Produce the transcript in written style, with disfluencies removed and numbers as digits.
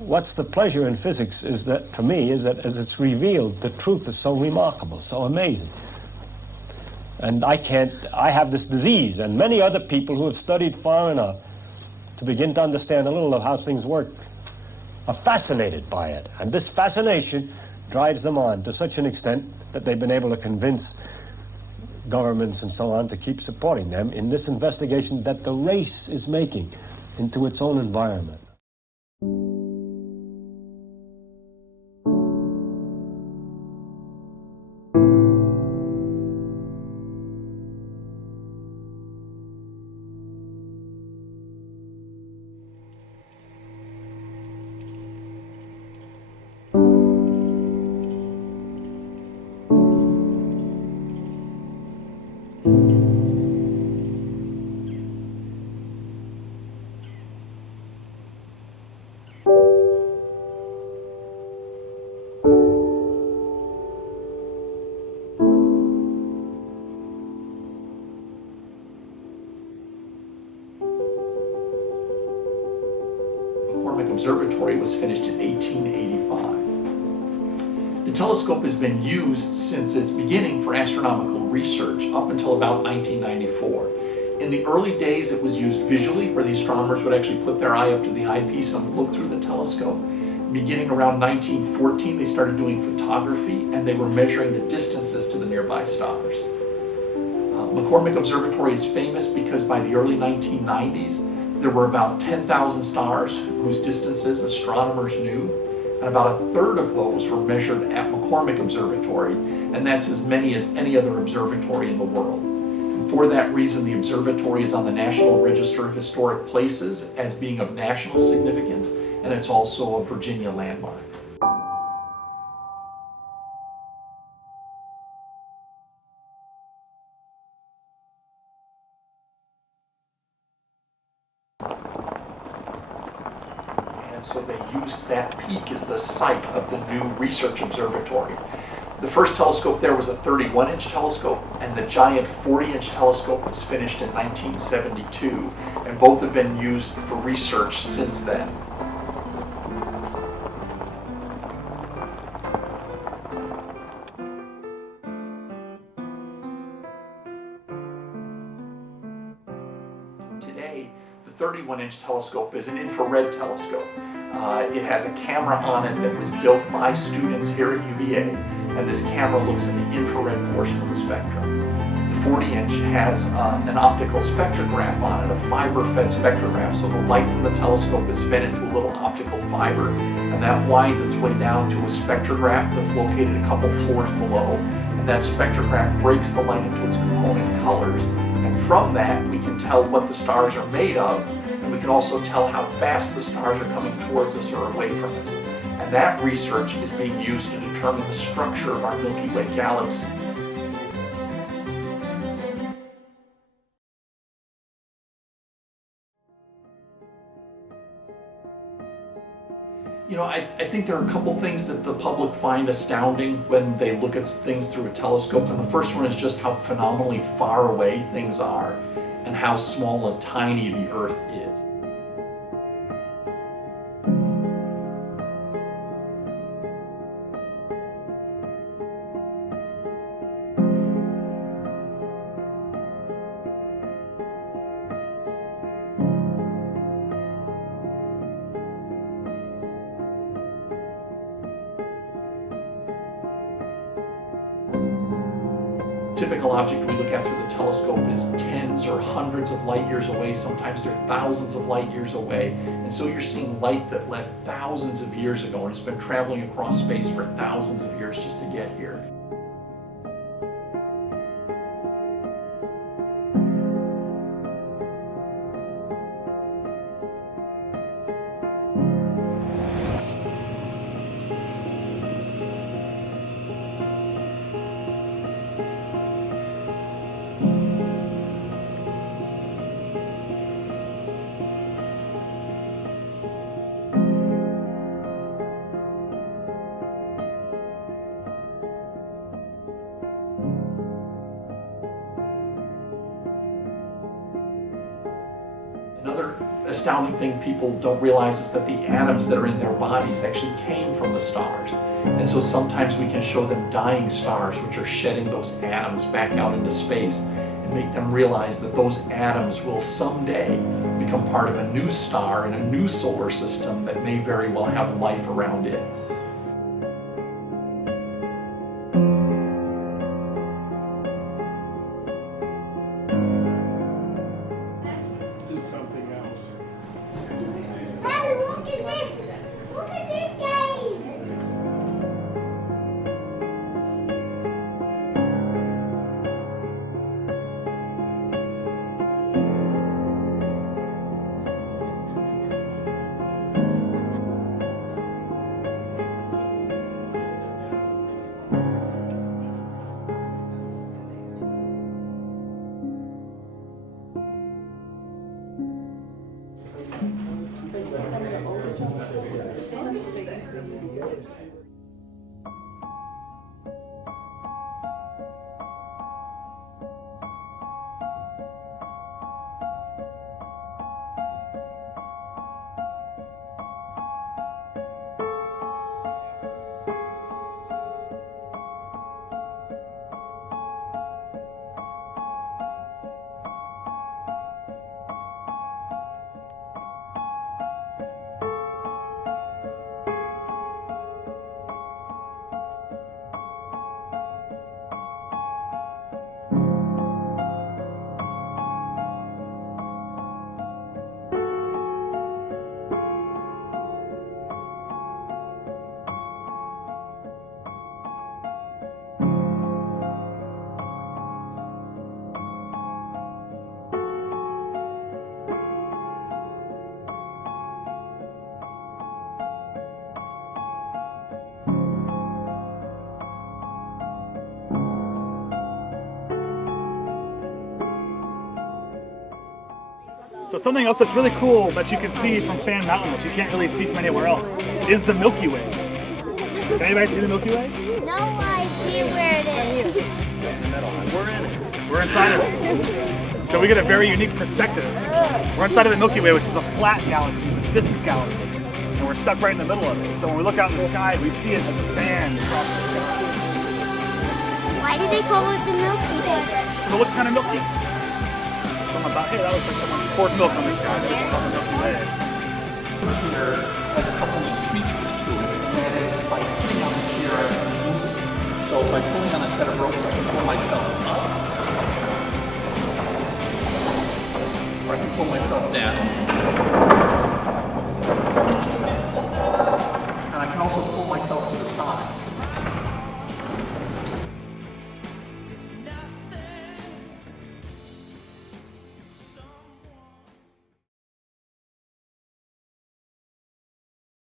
what's the pleasure in physics is that, to me, is that as it's revealed, the truth is so remarkable, so amazing. And I have this disease, and many other people who have studied far enough to begin to understand a little of how things work are fascinated by it. And this fascination drives them on to such an extent that they've been able to convince governments and so on to keep supporting them in this investigation that the race is making into its own environment. McCormick Observatory was finished in 1885. The telescope has been used since its beginning for astronomical research up until about 1994. In the early days it was used visually, where the astronomers would actually put their eye up to the eyepiece and look through the telescope. Beginning around 1914 they started doing photography, and they were measuring the distances to the nearby stars. McCormick Observatory is famous because by the early 1990s there were about 10,000 stars whose distances astronomers knew, and about a third of those were measured at McCormick Observatory, and that's as many as any other observatory in the world. And for that reason, the observatory is on the National Register of Historic Places as being of national significance, and it's also a Virginia landmark. And so they used that peak as the site of the new research observatory. The first telescope there was a 31-inch telescope, and the giant 40-inch telescope was finished in 1972, and both have been used for research since then. Today, the 31-inch telescope is an infrared telescope. It has a camera on it that was built by students here at UVA, and this camera looks at the infrared portion of the spectrum. The 40-inch has an optical spectrograph on it, a fiber-fed spectrograph, so the light from the telescope is fed into a little optical fiber, and that winds its way down to a spectrograph that's located a couple floors below, and that spectrograph breaks the light into its component colors. And from that, we can tell what the stars are made of, and we can also tell how fast the stars are coming towards us or away from us. And that research is being used to determine the structure of our Milky Way galaxy. You know, I think there are a couple things that the public find astounding when they look at things through a telescope. And the first one is just how phenomenally far away things are and how small and tiny the Earth is. Typical object we look at through the telescope is tens or hundreds of light years away. Sometimes they're thousands of light years away. And so you're seeing light that left thousands of years ago and has been traveling across space for thousands of years just to get here. astounding thing people don't realize is that the atoms that are in their bodies actually came from the stars. And so sometimes we can show them dying stars which are shedding those atoms back out into space and make them realize that those atoms will someday become part of a new star in a new solar system that may very well have life around it. So something else that's really cool that you can see from Fan Mountain that you can't really see from anywhere else is the Milky Way. Can anybody see the Milky Way? No idea where it is. We're in it. We're inside of it. So we get a very unique perspective. We're inside of the Milky Way, which is a flat galaxy, it's a distant galaxy. And we're stuck right in the middle of it. So when we look out in the sky, we see it as a band across the sky. Why do they call it the Milky Way? So it looks kind of milky. Something about, hey, that looks like someone's poured milk on the sky. That is called the Milky Way. Here